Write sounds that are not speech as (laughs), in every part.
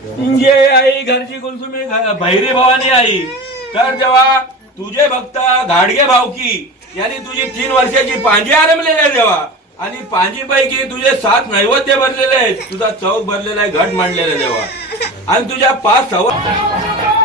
जे आई घरची कुलसुमी भैरी भवानी आई तर जेव्हा तुझे भक्त घाडगे भावकी यांनी तुझी तीन वर्षाची पांजी आरंभलेली आहे जेव्हा आणि पांजी पैकी तुझे सात नैवेद्य भरलेले आहेत तुझा चौक भरलेला आहे घट मांडलेला आहे जेव्हा आणि तुझ्या पाच सवा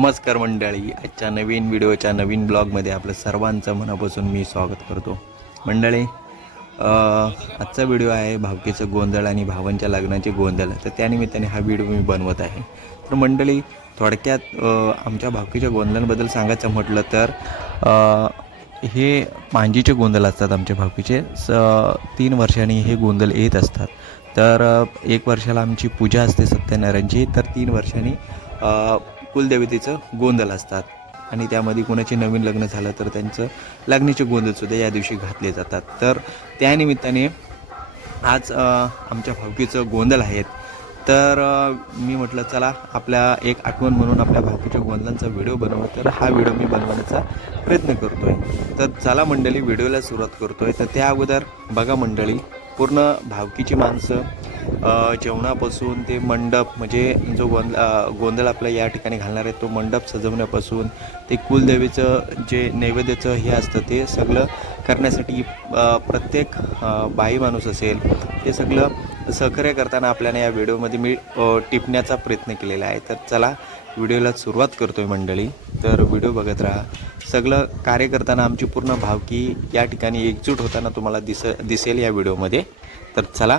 नमस्कार मंडळी. आजच्या नवीन व्हिडिओच्या नवीन ब्लॉगमध्ये आपलं सर्वांचं मनापासून मी स्वागत करतो. मंडळी आजचा व्हिडिओ आहे भावकीचं गोंधळ आणि भावांच्या लग्नाचे गोंधळ. तर त्यानिमित्ताने हा व्हिडिओ मी बनवत आहे. तर मंडळी थोडक्यात आमच्या भावकीच्या गोंधळांबद्दल सांगायचं म्हटलं तर हे मांजीचे गोंधळ असतात आमच्या भावकीचे. स तीन वर्षांनी हे गोंधळ येत असतात. तर एक वर्षाला आमची पूजा असते सत्यनारायणची. तर तीन वर्षांनी कुलदेवतेचं गोंधळ असतात. आणि त्यामध्ये कोणाचे नवीन लग्न झालं तर त्यांचं लग्नाचे गोंधळसुद्धा या दिवशी घातले जातात. तर त्यानिमित्ताने आज आमच्या भावकीचं गोंधळ आहेत. तर मी म्हटलं चला आपल्या एक आठवण म्हणून आपल्या भावकीच्या गोंधळांचा व्हिडिओ बनवू. तर हा व्हिडिओ मी बनवण्याचा प्रयत्न करतो आहे तर चला मंडळी व्हिडिओला सुरुवात करतो आहे तर त्या अगोदर बघा मंडळी पूर्ण भावकीची माणसं जेवणापासून ते मंडप म्हणजे जो गोंध गोंधळ आपला या ठिकाणी घालणार आहे तो मंडप सजवण्यापासून ते कुलदेवीचं जे नैवेद्याचं हे असतं ते सगळं करण्यासाठी प्रत्येक बाई माणूस असेल ते सगळं सहकार्य करताना आपल्याला या व्हिडिओमध्ये मी टिपण्याचा प्रयत्न केलेला आहे. तर चला व्हिडिओला सुरुवात करतोय मंडळी. तर व्हिडिओ बघत राहा. सगळं कार्य करताना आमची पूर्ण भावकी या ठिकाणी एकजूट होताना तुम्हाला दिस दिसेल या व्हिडिओमध्ये. तर चला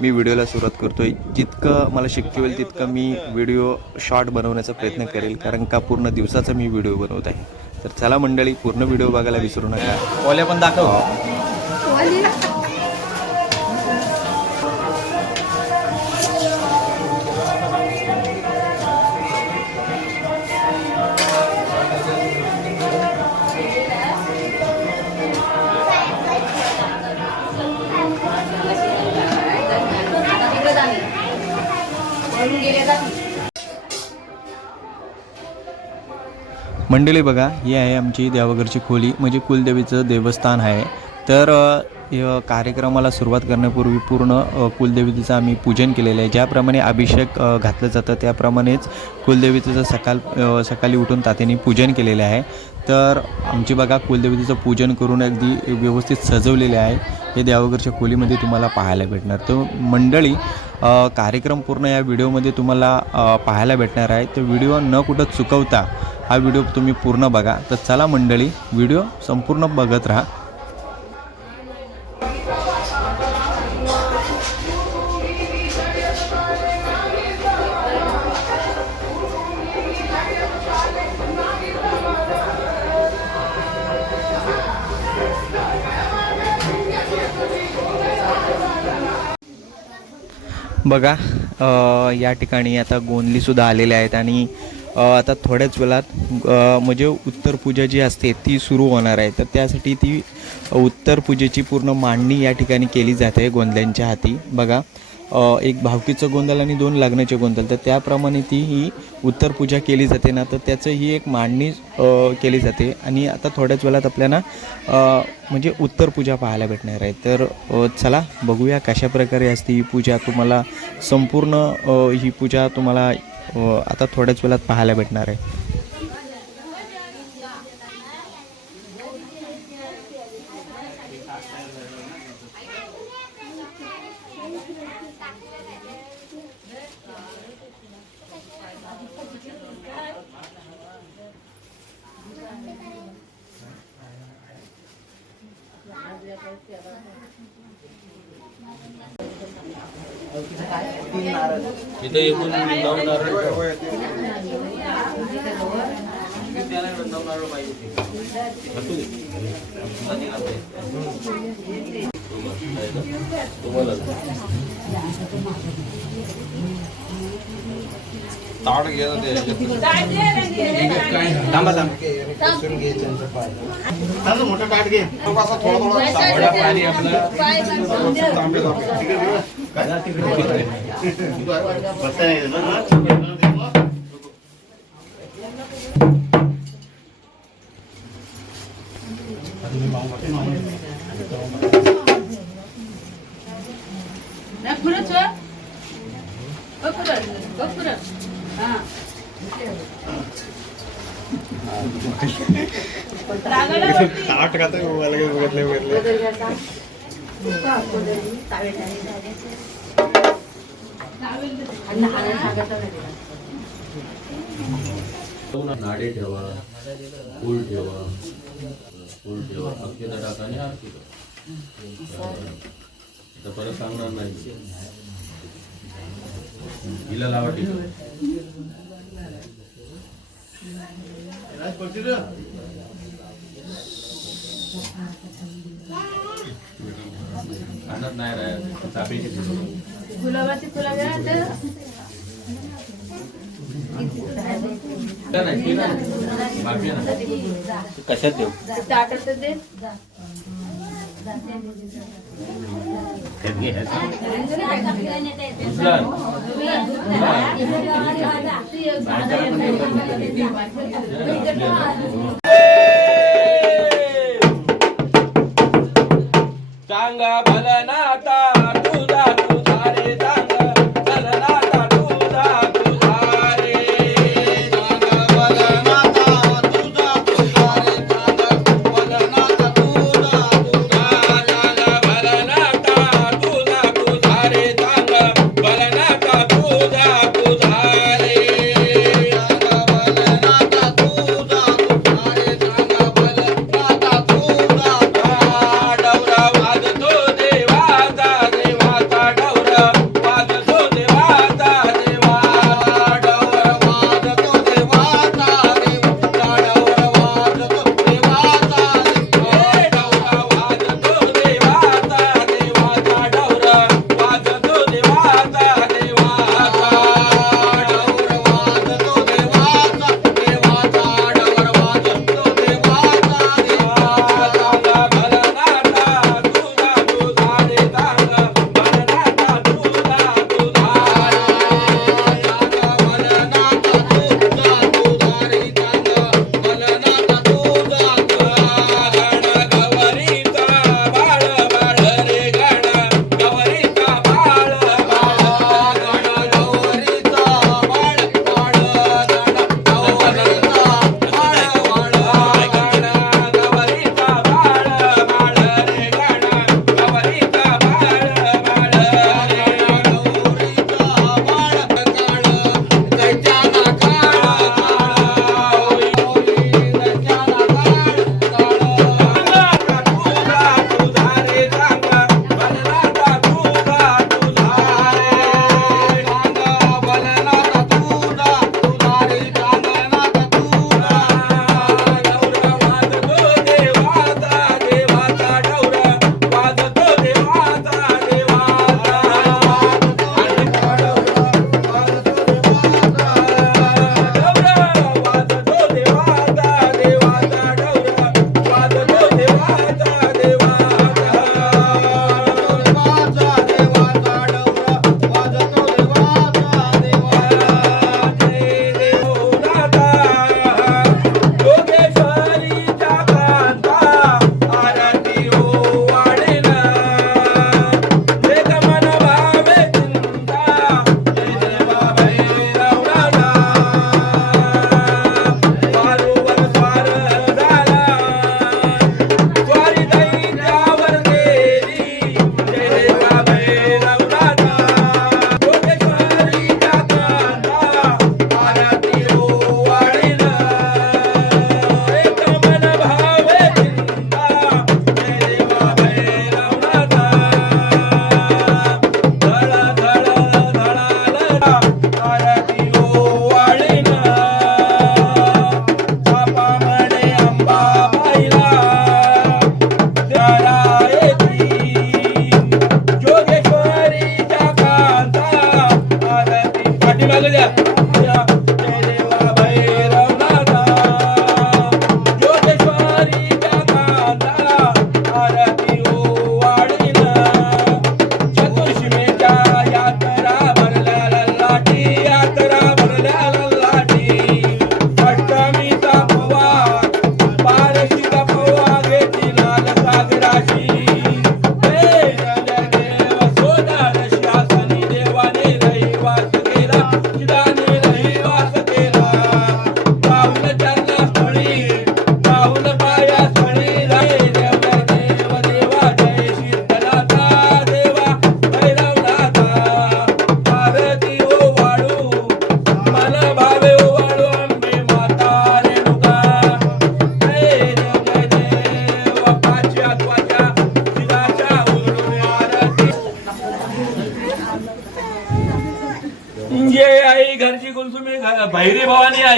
मी व्हिडिओला सुरुवात करतोय. जितकं मला शक्य होईल तितकं मी व्हिडिओ शॉर्ट बनवण्याचा प्रयत्न करेल कारण का पूर्ण दिवसाचा मी व्हिडिओ बनवत आहे. तर चला मंडळी पूर्ण व्हिडिओ बघायला विसरू नका. ओल्या पण दाखव. मंडळी बघा ही आहे आमची देवाघरची खोली म्हणजे कुलदेवीचं देवस्थान आहे. तर कार्यक्रमाला सुरुवात करण्यापूर्वी पूर्ण कुलदेवीचं आम्ही पूजन केलेलं आहे. ज्याप्रमाणे अभिषेक घातलं जातं त्याप्रमाणेच कुलदेवीचं सकाळ सकाळी उठून तात्यांनी पूजन केलेलं आहे. तर आमची बघा कुलदेवीचं पूजन करून अगदी व्यवस्थित सजवलेले आहे. हे देवाघरच्या खोलीमध्ये तुम्हाला पाहायला भेटणार. तर मंडळी कार्यक्रम पूर्ण या व्हिडिओमध्ये तुम्हाला पाहायला भेटणार आहे. तर व्हिडिओ न कुठं चुकवता हा व्हिडिओ तुम्ही पूर्ण बघा. तर चला मंडळी व्हिडिओ संपूर्ण बघत राहा. बघा या ठिकाणी आता गोंधलीसुद्धा आलेल्या आहेत आणि आता थोड्याच वेळात म्हणजे उत्तर पूजा जी असते ती सुरू होणार आहे. तर त्यासाठी ती उत्तर पूजेची पूर्ण मांडणी या ठिकाणी केली जाते गोंधळ्यांच्या हाती. बघा एक भावकीचं गोंधळ आणि दोन लग्नाचे गोंधळ तर त्याप्रमाणे ती ही उत्तर पूजा केली जाते ना तर त्याचं ही एक मांडणी केली जाते. आणि आता थोड्याच वेळात आपल्याला म्हणजे उत्तर पूजा पाहायला भेटणार आहे. तर चला बघूया कशा प्रकारे असते ही पूजा. तुम्हाला संपूर्ण ही पूजा तुम्हाला आता थोड्याच वेळात पाहायला भेटणार आहे. इथे एकूण नऊ नारळ तुम्हाला ताट घे ते थांबा थांबा मोठं ताट घे थोडा थोडा पाणी आपलं तांबे ना पुढंच व. बघ पुढं, बघ पुढं. हा. रागाला वरती. (laughs) ताट खाता अलग बघितले बघितले नाडे ठेवा फूल ठेवा फूल ठेवा अक्षता टाका आणि आरती करा. आता परत सांगणार नाही हिला लावा कानात नाही राहत चापेची फुलं. गुलाबाची फुलं घ्या. कशात देऊ? ताटात दे. उचला. सांगा भलनाता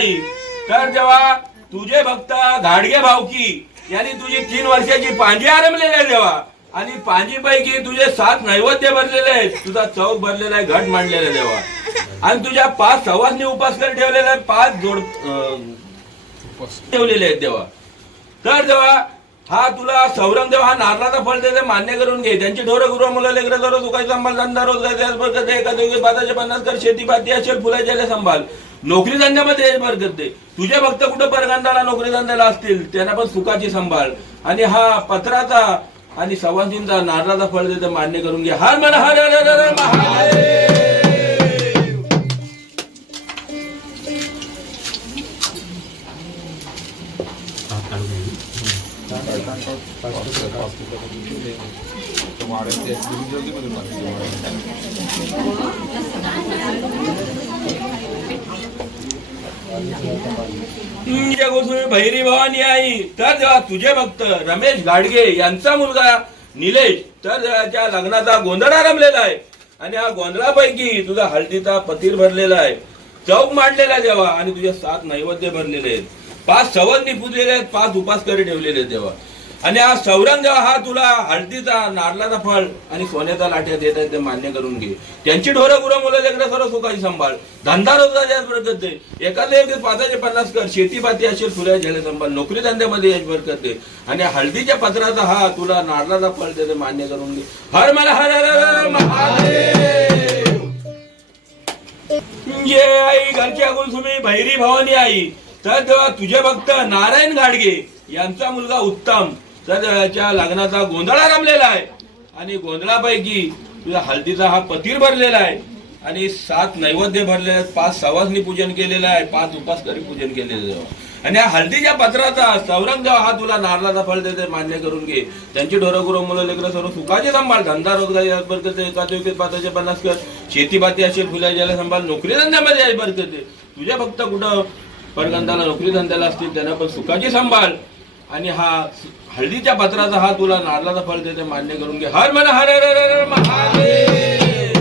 भवानी तर जेव्हा तुझे भक्त घाडगे भावकी यांनी तुझी तीन वर्षाची पांजी आरंभलेली आहे देवा आणि पांजीपैकी तुझे सात नैवेद्य भरलेले आहेत तुझा चौक भरलेला आहे घट मांडलेला आहे देवा आणि तुझ्या पाच सवासनी उपासकर ठेवलेले आहेत पाच जोड ठेवलेले आहेत देवा तर देवा हा तुला सौरंग देव हा नारळाचा फळ देते मान्य करून घे. त्यांची ढोरं गुरु मुलं लेकर दररोज उकायचा संभाल धंदा रोजगार त्याचबरोबर करते एका दोघी पाताचे पन्नास कर शेती पाती असेल फुलाच्या संभाल. नोकरी धंद्यामध्ये यश भर करते तुझे भक्त कुठं परगंधाला नोकरी धंद्याला असतील त्यांना पण सुखाची सांभाळ. आणि हा पत्राचा आणि सवासींचा नारळाचा फळ देते मान्य करून घे. हर मन हर हर हर हर महादेव. तुझ्या गोष्टी भैरी भवानी आई तर जेव्हा तुझे भक्त रमेश गाडगे यांचा मुलगा निलेश तर त्याच्या लग्नाचा गोंधळ आरंभलेला आहे. आणि हा गोंधळापैकी तुझा हळदीचा पतीर भरलेला आहे. चौक मांडलेला आहे देवा आणि तुझे सात नैवेद्य भरलेले आहेत. पाच सवंदी पूजलेले आहेत पाच उपासकरी ठेवलेले आहेत देवा आणि हा सौरंग हा तुला हळदीचा नारळाचा फळ आणि सोन्याचा लाट्या देत आहे ते मान्य करून घे. त्यांची ढोरं गुरं मुलं लेकरं सर्व सुखाची सांभाळ. धंदा रोजगार याच बरकत दे एखाद्या एक पाचाचे पन्नास कर शेतीपाती असेल फुल्या झाले सांभाळ नोकरी धंद्यामध्ये याच बरकत दे आणि हळदीच्या पत्राचा हा तुला नारळाचा फळ देते मान्य करून घे. हर मला हर हर महादेव. ये आई घरच्या तुम्ही भैरी भवानी आई. तर तेव्हा तुझे भक्त नारायण गाडगे यांचा मुलगा उत्तम. तर लग्नाचा गोंधळ आरंभलेला आहे. आणि गोंधळापैकी तुझ्या हळदीचा हा पतीर भरलेला आहे. आणि सात नैवेद्य भरले आहेत. पाच सवासनी पूजन केलेलं आहे. पाच उपास करी पूजन केलेलं आहे. आणि या हळदीच्या पत्राचा सौरंग हा तुला नारळाचा फळ देते मान्य करून घे. त्यांची ढोरं मुलं लेकरं सर्व सुखाचे सांभाळ. धंदा रोजगार याच बरकत एका पाताचे पन्नास कर. शेती बाती असेल ज्याला सांभाळ. नोकरी धंद्यामध्ये आहे बरकत तुझ्या फक्त कुठं परगंधाला नोकरी धंद्याला असतील त्यांना पण सुखाची सांभाळ. आणि हा हळदीच्या पत्राचा हा तुला नारळाचा फळ देते मान्य करून घे. हर मन हर हर हर हर महादेव.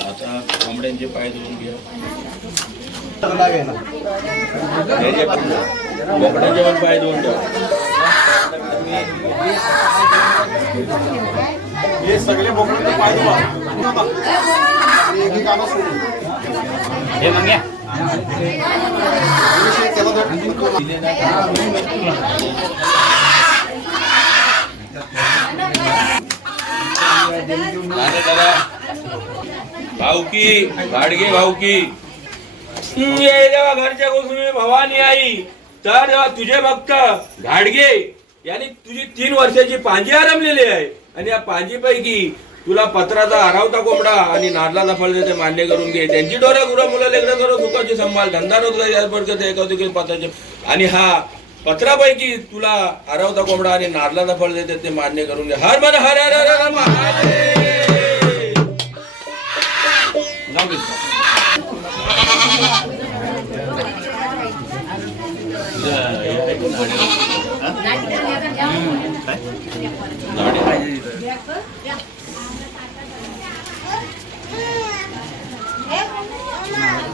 आता कोंबड्यांचे पाय धुवून घ्या हे कोंबड्यांचे पण पाय धुवून ठेवा. हे सगळे बोकडांचे पाय धुवा. एक एक भाऊकी गाडगे भाऊकी. ये जेव्हा घरच्या गोष्टी भवानी आई तर जेव्हा तुझे भक्त घाडगे यांनी तुझी तीन वर्षाची पांजी आरंभलेली आहे. आणि या पांजीपैकी तुला पत्राचा हरावता कोंबडा आणि नारळाचा फळ देते मान्य करून घे. त्यांची डोऱ्या गुरं मुलं लेकरं सर्व सुखाची संभाळ धंदा रोजगार याच बरकत एका पत्राचे. आणि हा पत्रापैकी तुला हरवता कोंबडा आणि नारळाचा फळ देते ते मान्य करून घे. हर मन हर हर हर हर महादेव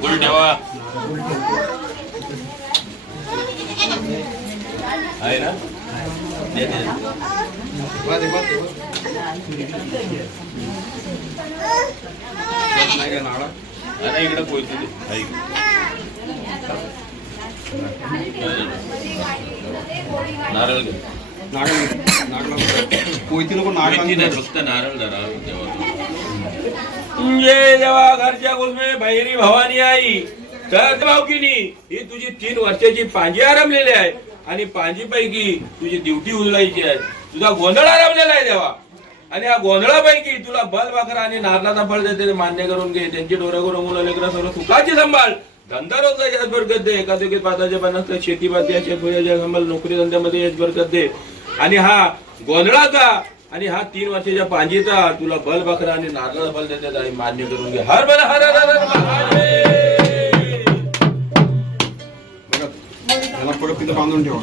जाऊ दे. गुल ठेवा आहे ना दे, दे. वाजे, वाजे, वाजे. नाही का नारळ? अरे इकडे पोहोचू दे ऐक. नारळ घे नारळ घे. नारळ नको. कोयती नको नारळ माहिती नाही फक्त नारळ धरा तुझे जेव्हा देवा घरच्या गोष्टी बहिरी भवानी आई तर भावकीनी ही तुझी तीन वर्षाची पांजी आरंभलेली आहे. आणि पांजी पैकी तुझी ड्युटी उजलायची आहे. तुझा गोंधळ आरंभलेला आहे देवा आणि या गोंधळापैकी तुला बल बाकरा आणि नारळाचा फळ देते मान्य करून घे. त्यांची डोरं गुरं मुलं लेकरं सर्व सुखाची संभाळ. धंदा रोजगार याच बरकत दे एका दुखीत पाताचे पन्नास तर शेती असे नोकरी धंद्यामध्ये याच बरकत दे आणि हा गोंधळाचा आणि हा तीन वर्षाच्या पांजीचा तुला बल बकरा आणि नारळ बल देतात आणि मान्य करून घे. हर बल हर मला हर तिथं बांधून ठेवा.